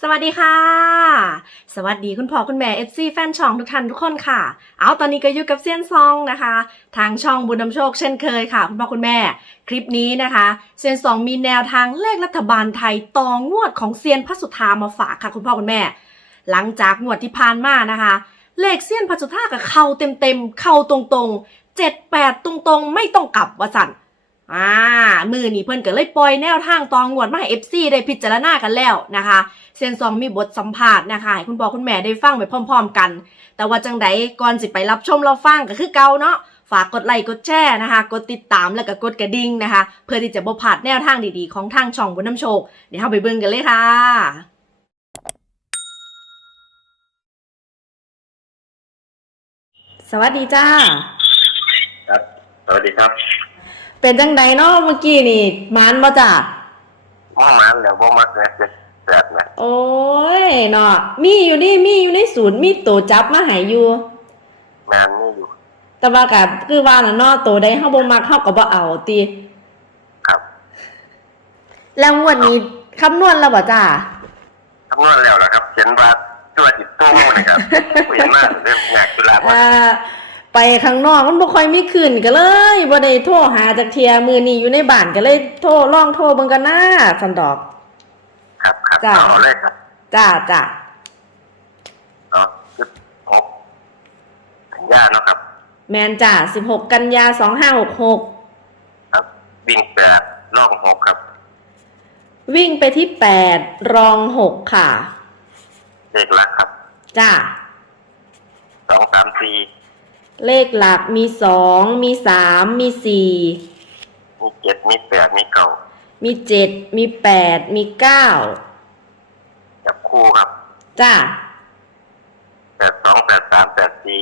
สวัสดีค่ะ สวัสดีคุณพ่อคุณแม่ FC แฟนช่องทุกท่านทุกคนค่ะ เอาตอนนี้ก็อยู่กับเซียนซองนะคะ ทางช่องบุญนำโชคเช่นเคยค่ะ คุณพ่อคุณแม่ คลิปนี้นะคะเซียนซองมีแนวทางเลขรัฐบาลไทยตองงวดของเซียนพระสุธามาฝากค่ะ คุณพ่อคุณแม่ หลังจากงวดที่ผ่านมานะคะ เลขเซียนพระสุธากับเข้าเต็มๆเข้าตรงๆเจ็ดแปดตรงๆ ไม่ต้องกลับวะสัน อ่ามือนี่เพิ่นก็เลยปล่อยแนวทางตองงวดมาให้ FC ได้พิจารณากันแล้วนะคะเซนซองมีบทสัมภาษณ์นะคะให้คุณพ่อคุณแม่ได้ฟังไปพร้อม ๆ กัน แต่ว่าจังใดก่อนสิไปรับชมเราฟังก็คือเก่าเนาะฝากกดไลค์กดแชร์นะคะ กดติดตามแล้วก็กดกระดิ่งนะคะ เพื่อที่จะบ่พลาดแนวทางดีๆของทางช่องบุญน้ำโชคเดี๋ยวเราไปเบิ่งกันเลยค่ะสวัสดีจ้า ครับ สวัสดีครับ เป็นจังใดเนาะเมื่อกี้นี่มานบ่จ้าห้องน้ำแล้วบ่มักนะเจ็ดแปดนะโอ้ยเนาะมีอยู่นี่มีอยู่ในศูนย์มีตัวจับมาให้อยู่ แมนนี่อยู่ แต่ว่าก็คือว่าน่ะเนาะตัวใดเฮาบ่มักเฮาก็บ่เอาติครับแล้วงวดนี้คำนวณแล้วบ่จ้าทำงานแล้วนะครับเขียนว่าตัวจิตโต้งนะครับเห็นมากเรื่องอยากจุฬาว่าอ่า ไปข้างนอกมันบ่ค่อยมีคืนก็เลยบ่ได้โทรหาจักเทียมื้อนี้อยู่ในบ้านก็เลยโทรลองโทรเบิ่งกันหน้าสันดอก ครับครับจ้ะเอาเลยครับจ้าจ้าเนาะสิบหกสัญญาเนาะครับ แมนจ้า16 กันยา 2566 ครับวิ่งแปดล่องหกครับวิ่งไปที่ 8 รอง 6 ค่ะ เลขลักครับจ้าสองสามสี่ เลขหลักมีสองมีสามมีสี่มีเจ็ดมีแปดมีเก้ามีเจ็ดมีแปดมีเก้าจับคู่ครับจ้าแปดสองแปดสามแปดสี่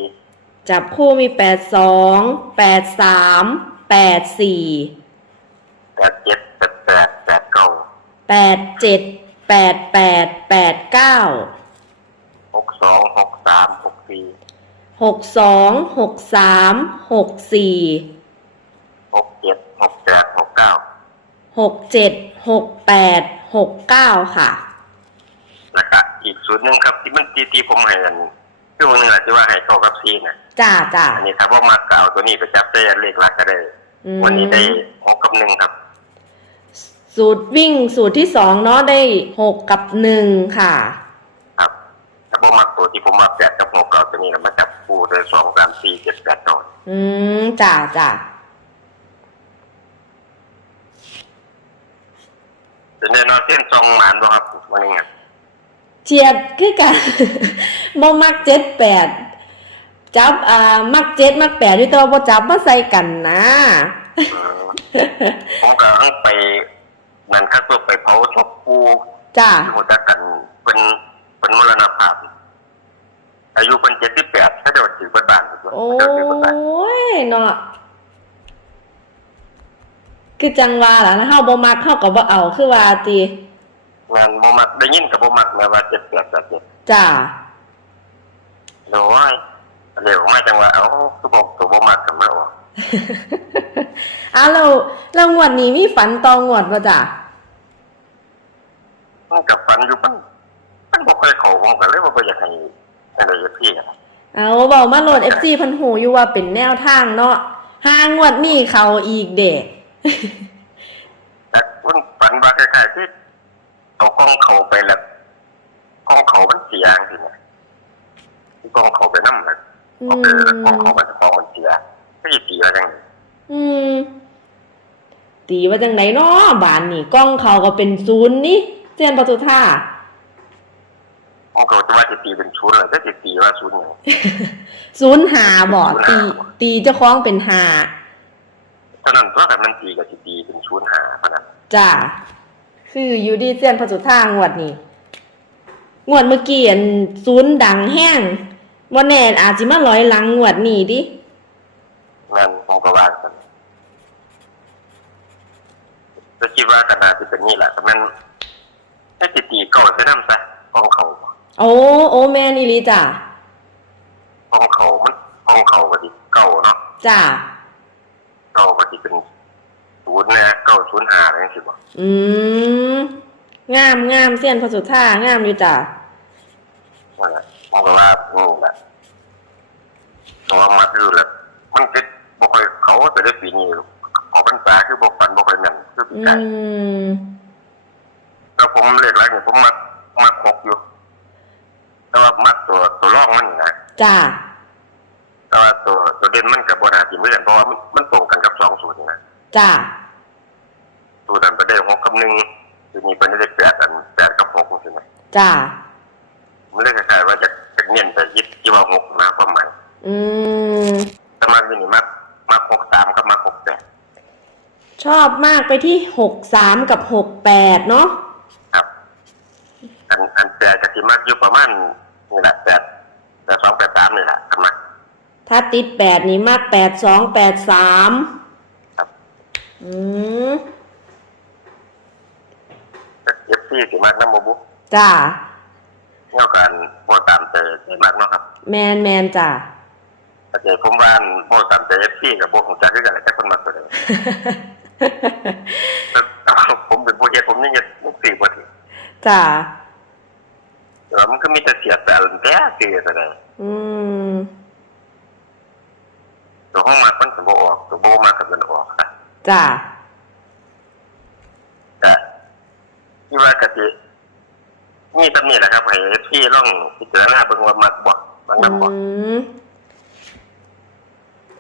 จับคู่มีแปดสองแปดสามแปดสี่แปดเจ็ดแปดแปดแปดเก้าแปดเจ็ดแปดแปดแปดเก้าหกสองหกสามหกสี่ หกสองหกสามหกสี่หกเจ็ดหกแปดหกเก้าหกเจ็ดหกแปดหกเก้าค่ะนะครับอีกสูตรหนึ่งครับที่มันที่ที่ผมให้กันช่วงหนึงอาจจะว่าให้เข้ากับซีนะจ้าจ้าอันนี้ครับว่ามักก็เอาตัวนี้ไปจับได้เลขหลักก็ได้อืมวันนี้ได้หกกับหนึ่งครับ สูตรวิ่งสูตรที่สองเนาะได้หกกับหนึ่งค่ะครับ แต่ว่ามักตัวที่ผมมาแปดกับหกเก่าตัวนี้นะมาจับคู่โดยสองสามสี่เจ็ดแปดเก้าอืมจ้าจ้าเป็นแน่นอนเส้นซองหมานบ่ครับวันนี้ไงเฉียดคือกันบ่มักเจ็ดแปดจับอ่ามักเจ็ดมักแปดอยู่แตัวาบ่จับมาใส่กันนะเออผมก็ต้องไปนั่นครับตัวไปเผาศพปูจ้าที่หัวจักกันเป็นเป็นมรณภาพ อายุเป็นเจ็ดสิบแปดถ้าเดี๋ยวถือบ้านบ้านโอ้เดี๋ยวถือบ้านบ้านยเนาะคือจังว่าล่ะนะเฮาบ่มักเฮาก็บ่เอาคือว่าติงานโมมักได้ยินกับโมมักแม้ว่าเจ็ดแปดแบบนี้จ้าโอ้ยเร็วมากจังว่าเอ้าคือบอกตัวโมมักกับเราอ้าวแล้วแล้วงวดนี้มีฝันตองวดบ่จ้ามันกับฟันอยู่มันมันบอกเคยเขาผมกันเลยว่าบ่อยากให้ อะไรจะพี่อะเอาเว้ามาโหลด FC เพันหูอยู่ว่าเป็นแนวทางเนาะหางวดนี้เขาอีกเด้แต่มันฝันว่าคล้ายๆที่เอากล้องเขาไปแล้วกล้องเขามันเสียจริงๆนะกล้องเขาไปนั่นะอืเอาไปแล้วกล้องมเขามันจะกล้องมันเสียไม่ใช่เสียจังไงอืม ตีว่าจังไหนเนาะบานนี่กล้องเขาก็เป็นศูนย์นี่เจนประตูท่า ผมก็จะว่าจะตีเป็นชุดเลยถ้าจะตีว่าชุดอย่างศูนย์หาบ่ตีตีเจ้าของเป็นหาเท่านั้นตัวแต่มันตีกับจะตีเป็นชุดหาเพราะนั้นจ้าคืออยู่ดีเจนประตูท่างวดนี้งวดเมื่อกี้อันศูนย์ดังแห้งว่าแน่อาจสิมาร้อยหลังงวดนี้ดินั่นผมก็ว่ากันก็คิดว่าขนาดที่เป็นนี่แหละแต่มันให้ติตีเก่าจะนั่ซะห้องเขา โอ้ โอ้แม่นี่ลีจ้าห้องเขามันห้องเขาก็ดีเก่าเนาะจ้าเก่าก็ดีเป็นศูนย์นะเก่าศูนย์หาอะไรสิบ่อืมงามงามเสี้ยนพอสุดท่างามอยู่จ้ะนั่นแหละผมก็ว่านี่แหละตัวมาคือแหละมันจะบ่ค่อยเขาแต่ได้ปีนี้เขาพรรษาคือบ่ฝันบ่ค่อยแม่นคืออืกันมแล้วผมเรียกอะไรเนี่ยผมมักมักหกอยู่แต่ว่า มักตัวตัวรองมันนี่นะจ้ะแต่ว่าตัวตัวเด่นมันกับบนาทีเหมือนกันเพราะว่ามันมันตรงกันกับสองสูตรนี่นะจ้ะสูตรนั้นไปได้หกกับหนึ่งทีนี้เป็นได้แปดอันแปดกับหกใช่ไหมจ้ะมันเลยคล้ายๆว่าจะจะเน้นแต่ยึดที่ว่าหกนะความหมายอืมแต่มันนี่มักมักหกสามกับมักหกแปดชอบมากไปที่หกสามกับหกแปดเนาะ ครับ อันอันแปดจะที่มักอยู่ประมาณนี่แหละแปดแปดสองแปดสามนี่แห ละอันมักถ้าติดแปดนี้มากแปดสองแปดสามครับอืมเอฟซีสิมักน้ำโมบุจ้ะเท่ากันโบตามเตะใจมักเนาะครับแมนแมนจ้ะแต่เดี๋ยวผมว่าโบตามเตะเอฟซีกับโบของจักรคือกันแหละแค่คนมักตัวเดียวแต่ผมเป็นผู้เฮ็ดผมยังเฮ็ดมุกสี่บ่ถึงจ้ะแล้วมันก็มีแต่เสียแต่อันแท้คือแสดง อืมตัวห้องมักมันก็บ่ออก ตัวโบมักก็มันออกค่ะจ้ะแต่ที่ว่ากะทินี่ตำนี้แหละครับให้พี่ลองพิจารณาเบิ่งว่ามักบ่มันอืนำบ่ม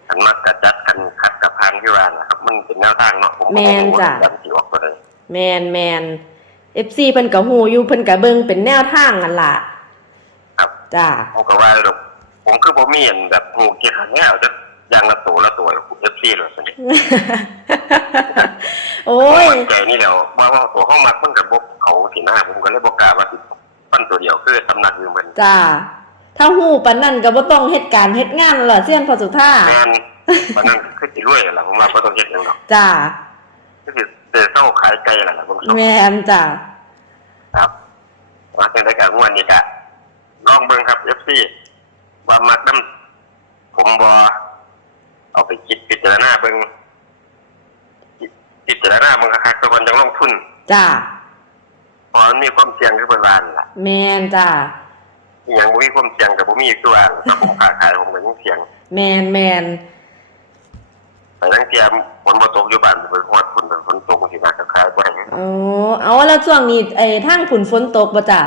คันมักกะจัดกันคัดกับพานที่ว่านะครับ มันเป็นแนวทางเนาะผมก็แม่นจ้ะดันสิออกตัวใดแมนแมนเอฟซีเพิ่นกับหูอยู่เพิ่นกับเบิงเป็นแนวทางนั่นล่ะครับ จ้ะผมก็ว่าดอก ผมคือบ่มีอันแบบงูที่ขันแนวจะอย่างละตัวละตัว FC เลยสิโอ้ยผมมั่นใจนี่แล้วว่าว่าตัวห้องมักมันกับบกเขาสิหน้าผมก็เลยบอกกล้าว่าสิปั้นตัวเดียวคือตำหนักอยู่เหมือนจ้ะถ้าหูปานนั่นก็บ่ต้องเฮ็ดการเฮ็ดงานแล้วล่ะเสี้ยนพอสุท่าแมนวันนั้นคือสิรวยล่ะผมมาบ่ต้องเฮ็ดหยังดอกจ้ะคือสิเดินเศร้าขายไก่ล่ะล่ะผมชอบแมนจ้ะครับว่าจังได๋ก็งวดนี้ก็ลองเบิ่งครับ FC ว่ามักนํผมบ่เอาไปคิดพิจารณาเบิ่งคิดพิจารณามันคักๆทุกคนจังลงทุนจ้ะเพราะมันมีความเสี่ยงคือเพิ่นว่านั่นล่ะแมนจ้ะอหยังบ่มีความเสี่ยงกับบ่มีอีกตัวถ้าผมค้าขายผมก็ยังเสี่ยงแมนแมนแต่ทั้งเทียมฝนบ่ตกอยู่บ้านเป็นฮอดฝนเป็นฝนตกสิมาก็ขายบ่ได้อ๋อเอาแล้วช่วงนี้ไอ้ทางฝุ่นฝนตกบ่จ้ะ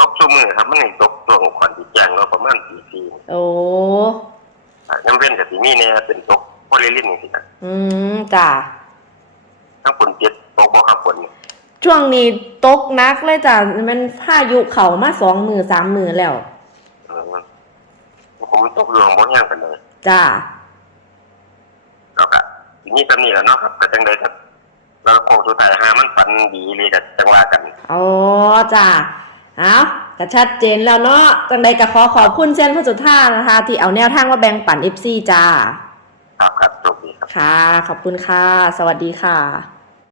ตกชั่วมือครับมันนี่ตกช่วงขวัญสิแจ้งเนาะประมาณตีสี่ โอ้อะน้ำเว้นก็สิมีแน่เป็นตกโพลิลินจังซี่นะอืมจ้ะทั้งฝนเจ็ดตกบ่ครับฝนนี่ช่วงนี้ตกหนักเลยจ้ะมันพายุเข้ามาสองมือสามมือแล้ว เออผมตกอยู่ของบ่แห้งปานใดจ้ะแล้วก็ทีนี้ตำนี้แหละเนาะครับก็จังได๋ครับแล้วโคงสุดท้ายหามันฝันดีเลยก็จังว่ากัน อ๋อจ้ะเอา ก็ชัดเจนแล้วเนาะจังใดก็ขอขอบคุณเช่นพระสุธานะคะ ที่เอาแนวทางมาแบ่งปัน FC จ้า ครับครับโชคดีครับ ค่ะ ขอบคุณค่ะ สวัสดีค่ะ